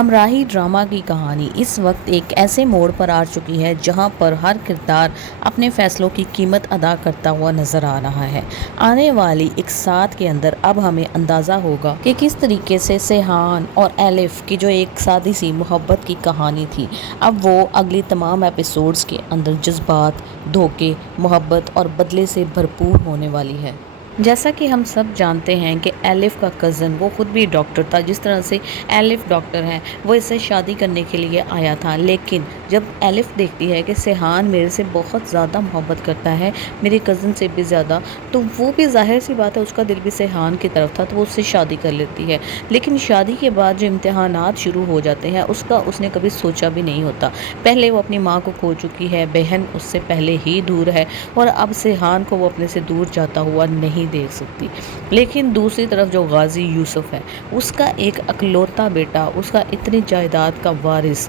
हमराही drama की कहानी इस वक्त एक ऐसे मोड़ पर आ चुकी है जहां पर हर किरदार अपने फैसलों की कीमत अदा करता हुआ नजर आ रहा है। आने वाली एक साथ के अंदर अब हमें अंदाज़ा होगा कि किस तरीके से सेहान और एलिफ की जो एक सादी सी मोहब्बत की कहानी थी, अब वो अगली तमाम एपिसोड्स के अंदर जज्बात, धोखे, मोहब्बत और बदले से भरपूर होने वाली है। जैसा कि हम सब जानते हैं कि एलिफ का कज़न वो ख़ुद भी डॉक्टर था। जिस तरह से एलिफ डॉक्टर है, वो इससे शादी करने के लिए आया था, लेकिन जब एलिफ देखती है कि सेहान मेरे से बहुत ज़्यादा मोहब्बत करता है, मेरे कज़न से भी ज़्यादा, तो वो भी ज़ाहिर सी बात है उसका दिल भी सेहान की तरफ था, तो वो उससे शादी कर लेती है। लेकिन शादी के बाद जो इम्तिहानात शुरू हो जाते हैं उसका उसने कभी सोचा भी नहीं होता। पहले वो अपनी माँ को खो चुकी है, बहन उससे पहले ही दूर है, और अब सेहान को वो अपने से दूर जाता हुआ नहीं देख सकती। लेकिन दूसरी तरफ जो गाजी यूसुफ है, उसका एक अकलौता बेटा, उसका इतनी जायदाद का वारिस,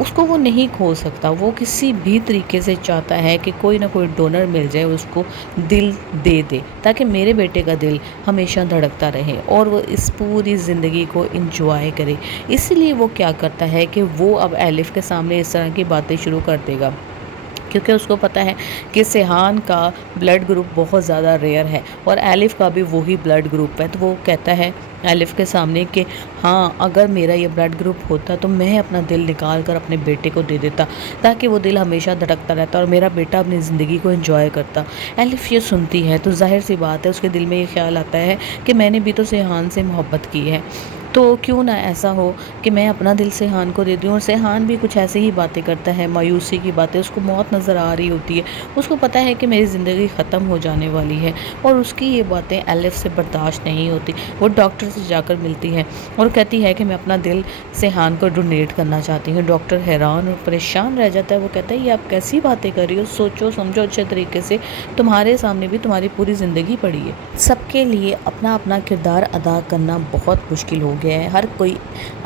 उसको वो नहीं खो सकता। वो किसी भी तरीके से चाहता है कि कोई ना कोई डोनर मिल जाए, उसको दिल दे दे, ताकि मेरे बेटे का दिल हमेशा धड़कता रहे और वो इस पूरी ज़िंदगी को इंजॉय करे। इसलिए वो क्या करता है कि वो अब एलिफ के सामने इस तरह की बातें शुरू कर देगा, क्योंकि उसको पता है कि सेहान का ब्लड ग्रुप बहुत ज़्यादा रेयर है और एलिफ का भी वही ब्लड ग्रुप है। तो वो कहता है एलिफ के सामने कि हाँ, अगर मेरा ये ब्लड ग्रुप होता तो मैं अपना दिल निकाल कर अपने बेटे को दे देता, ताकि वो दिल हमेशा धड़कता रहता और मेरा बेटा अपनी ज़िंदगी को एंजॉय करता। एलिफ ये सुनती है तो जाहिर सी बात है उसके दिल में ये ख्याल आता है कि मैंने भी तो सेहान से मोहब्बत की है, तो क्यों ना ऐसा हो कि मैं अपना दिल सेहान को दे दूँ। और सेहान भी कुछ ऐसे ही बातें करता है, मायूसी की बातें, उसको मौत नज़र आ रही होती है, उसको पता है कि मेरी ज़िंदगी ख़त्म हो जाने वाली है, और उसकी ये बातें एलिफ से बर्दाश्त नहीं होती। वो डॉक्टर से जाकर मिलती है और कहती है कि मैं अपना दिल सेहान को डोनेट करना चाहती हूँ। डॉक्टर हैरान और परेशान रह जाता है। वो कहता है ये आप कैसी बातें कर रही हो, सोचो समझो अच्छे तरीके से, तुम्हारे सामने भी तुम्हारी पूरी ज़िंदगी पड़ी है। सबके लिए अपना अपना किरदार अदा करना बहुत मुश्किल हो गया है। हर कोई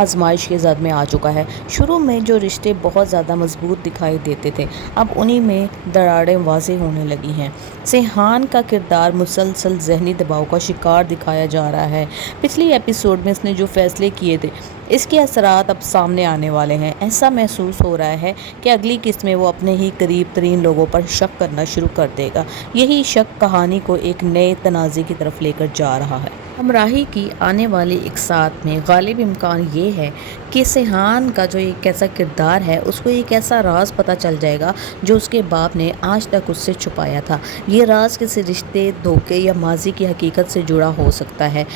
आजमाइश के ज़द में आ चुका है। शुरू में जो रिश्ते बहुत ज़्यादा मजबूत दिखाई देते थे, अब उन्हीं में दरारें वाज़ेह होने लगी हैं। सेहान का किरदार मुसलसल जहनी दबाव का शिकार दिखाया जा रहा है। पिछली एपिसोड में इसने जो फैसले किए थे, इसके असरात अब सामने आने वाले हैं। ऐसा महसूस हो रहा है कि अगली किस्त में वो अपने ही करीब तरीन लोगों पर शक करना शुरू कर देगा। यही शक कहानी को एक नए तनाज़े की तरफ लेकर जा रहा है। हमराही की आने वाली एक साथ में गालिब इम्कान ये है कि सेहान का जो एक ऐसा किरदार है, उसको एक ऐसा राज पता चल जाएगा जो उसके बाप ने आज तक उससे छुपाया था। ये राज किसी रिश्ते, धोखे या माजी की हकीकत से जुड़ा हो सकता है,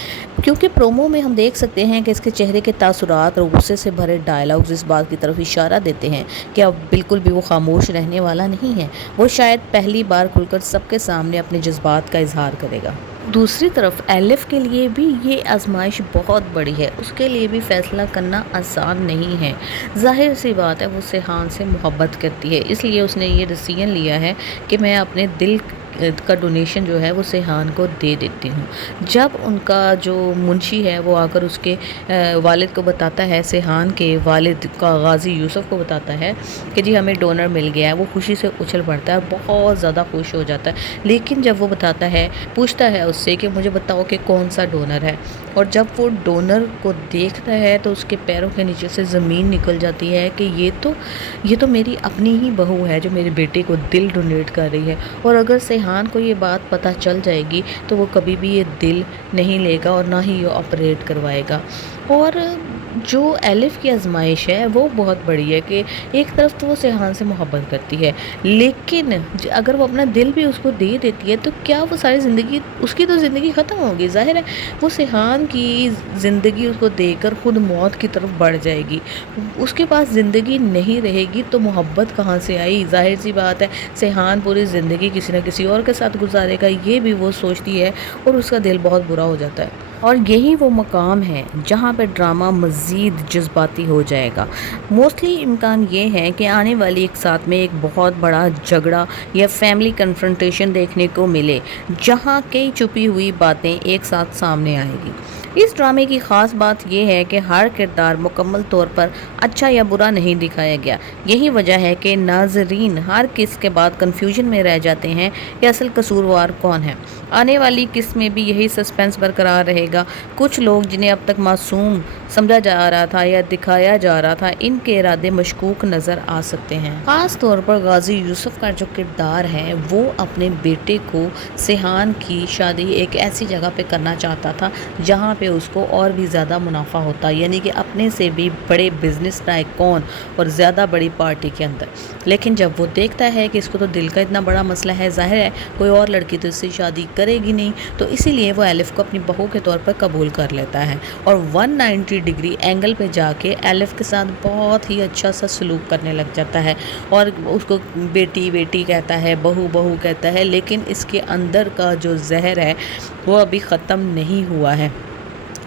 क्योंकि प्रोमो में हम देख सकते हैं कि इसके चेहरे के तासुरात और गुस्से से भरे डायलॉग्स इस बात की तरफ इशारा देते हैं कि अब बिल्कुल भी वो खामोश रहने वाला नहीं है। वो शायद पहली बार खुलकर सबके सामने अपने जज्बात का इजहार करेगा। दूसरी तरफ एलिफ के लिए भी ये आजमाइश बहुत बड़ी है। उसके लिए भी फैसला करना आसान नहीं है। जाहिर सी बात है वो सेहान से मोहब्बत करती है, इसलिए उसने ये डिसीजन लिया है कि मैं अपने दिल का डोनेशन जो है वो सेहान को दे देती हूँ। जब उनका जो मुंशी है वो आकर उसके वालिद को बताता है, सेहान के वालिद का गाजी यूसुफ को बताता है कि जी हमें डोनर मिल गया है, वो खुशी से उछल पड़ता है, बहुत ज़्यादा खुश हो जाता है। लेकिन जब वो बताता है, पूछता है उससे कि मुझे बताओ कि कौन सा डोनर है, और जब वो डोनर को देखता है तो उसके पैरों के नीचे से ज़मीन निकल जाती है कि ये तो मेरी अपनी ही बहू है जो मेरे बेटे को दिल डोनेट कर रही है। और अगर सेहान को ये बात पता चल जाएगी तो वो कभी भी ये दिल नहीं लेगा और ना ही ये ऑपरेट करवाएगा। और जो एलिफ की आजमाइश है वो बहुत बड़ी है कि एक तरफ तो वो सेहान से मोहब्बत करती है, लेकिन अगर वो अपना दिल भी उसको दे देती है तो क्या वो सारी ज़िंदगी, उसकी तो ज़िंदगी ख़त्म होगी। ज़ाहिर है वो सेहान की ज़िंदगी उसको देकर खुद मौत की तरफ बढ़ जाएगी। उसके पास ज़िंदगी नहीं रहेगी तो मोहब्बत कहाँ से आई। जाहिर सी बात है सेहान पूरी ज़िंदगी किसी न किसी और के साथ गुजारेगा, ये भी वो सोचती है और उसका दिल बहुत बुरा हो जाता है। और यही वो मकाम है जहाँ पर ड्रामा मज़ीद जज्बाती हो जाएगा। मोस्टली इम्कान ये है कि आने वाली एक साथ में एक बहुत बड़ा झगड़ा या फैमिली कन्फ्रंटेशन देखने को मिले, जहाँ कई छुपी हुई बातें एक साथ सामने आएगी। इस ड्रामे की ख़ास बात यह है कि हर किरदार मुकम्मल तौर पर अच्छा या बुरा नहीं दिखाया गया। यही वजह है कि नाज़रीन हर किस्त के बाद कन्फ्यूजन में रह जाते हैं कि असल कसूरवार कौन है। आने वाली किस्त में भी यही सस्पेंस बरकरार रहेगा। कुछ लोग जिन्हें अब तक मासूम समझा जा रहा था या दिखाया जा रहा था, इनके इरादे मशकूक नज़र आ सकते हैं। ख़ास तौर पर गाजी यूसुफ का जो किरदार है वो अपने बेटे को सेहान की शादी एक ऐसी जगह पे करना चाहता था जहाँ पे उसको और भी ज़्यादा मुनाफा होता, यानी कि अपने से भी बड़े बिजनेस टाइकून और ज़्यादा बड़ी पार्टी के अंदर। लेकिन जब वो देखता है कि इसको तो दिल का इतना बड़ा मसला है, ज़ाहिर है कोई और लड़की तो इससे शादी करेगी नहीं, तो इसीलिए वो एलिफ को अपनी बहू के तौर पर कबूल कर लेता है और 190 डिग्री एंगल पे जाके एलिफ के साथ बहुत ही अच्छा सा सलूक करने लग जाता है और उसको बेटी बेटी कहता है, बहू बहू कहता है, लेकिन इसके अंदर का जो जहर है वो अभी ख़त्म नहीं हुआ है।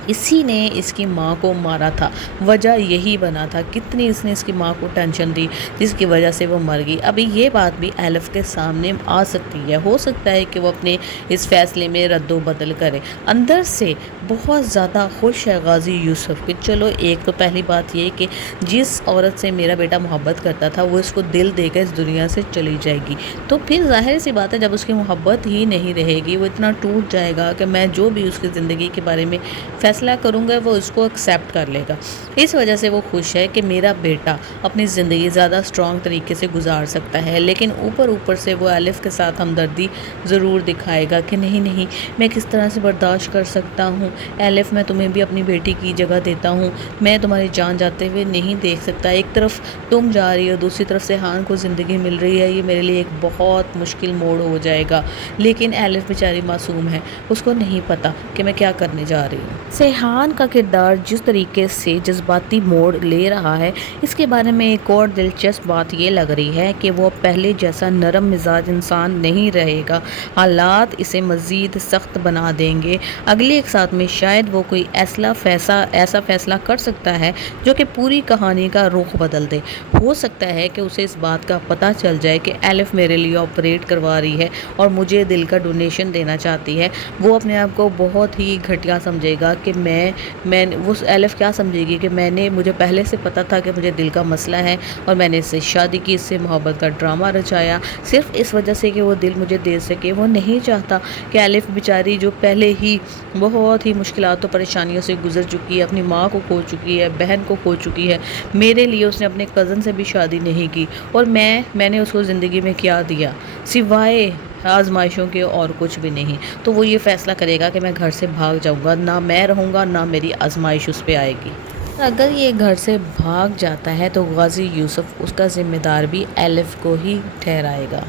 इसी ने इसकी माँ को मारा था, वजह यही बना था, कितनी इसने इसकी माँ को टेंशन दी जिसकी वजह से वो मर गई। अभी ये बात भी एलिफ के सामने आ सकती है, हो सकता है कि वो अपने इस फैसले में रद्दो बदल करे। अंदर से बहुत ज़्यादा खुश है गाजी यूसुफ कि चलो, एक तो पहली बात ये कि जिस औरत से मेरा बेटा मोहब्बत करता था वो इसको दिल देकर इस दुनिया से चली जाएगी, तो फिर जाहिर सी बात है जब उसकी मोहब्बत ही नहीं रहेगी, वो इतना टूट जाएगा कि मैं जो भी उसकी ज़िंदगी के बारे में फैसला करूँगा वो उसको एक्सेप्ट कर लेगा। इस वजह से वो खुश है कि मेरा बेटा अपनी ज़िंदगी ज़्यादा स्ट्रॉन्ग तरीके से गुजार सकता है। लेकिन ऊपर से वो एलिफ के साथ हमदर्दी ज़रूर दिखाएगा कि नहीं नहीं, मैं किस तरह से बर्दाश्त कर सकता हूँ एलिफ, मैं तुम्हें भी अपनी बेटी की जगह देता हूँ, मैं तुम्हारी जान जाते हुए नहीं देख सकता। एक तरफ तुम जा रही हो, दूसरी तरफ सेहान को ज़िंदगी मिल रही है, ये मेरे लिए एक बहुत मुश्किल मोड़ हो जाएगा। लेकिन एलिफ बेचारी मासूम है, उसको नहीं पता कि मैं क्या करने जा रही हूँ। सेहान का किरदार जिस तरीके से जज्बाती मोड़ ले रहा है, इसके बारे में एक और दिलचस्प बात ये लग रही है कि वो पहले जैसा नरम मिजाज इंसान नहीं रहेगा, हालात इसे मज़ीद सख्त बना देंगे। अगले एक साथ में शायद वो कोई ऐसा फैसला कर सकता है जो कि पूरी कहानी का रुख बदल दे। हो सकता है कि उसे इस बात का पता चल जाए कि एलिफ मेरे लिए ऑपरेट करवा रही है और मुझे दिल का डोनेशन देना चाहती है। वो अपने आप को बहुत ही घटिया समझेगा कि मैं वो एलिफ क्या समझेगी कि मुझे पहले से पता था कि मुझे दिल का मसला है और मैंने इससे शादी की, इससे मोहब्बत का ड्रामा रचाया सिर्फ इस वजह से कि वो दिल मुझे दे सके। वो नहीं चाहता कि एलिफ बेचारी जो पहले ही बहुत ही मुश्किलात और परेशानियों से गुजर चुकी है, अपनी माँ को खो चुकी है, बहन को खो चुकी है, मेरे लिए उसने अपने कज़न से भी शादी नहीं की और मैंने उसको ज़िंदगी में क्या दिया सिवाय आजमाइशों के और कुछ भी नहीं। तो वो ये फ़ैसला करेगा कि मैं घर से भाग जाऊंगा, ना मैं रहूँगा ना मेरी आजमाइश उस पर आएगी। अगर ये घर से भाग जाता है तो गाजी यूसुफ उसका ज़िम्मेदार भी एलिफ को ही ठहराएगा।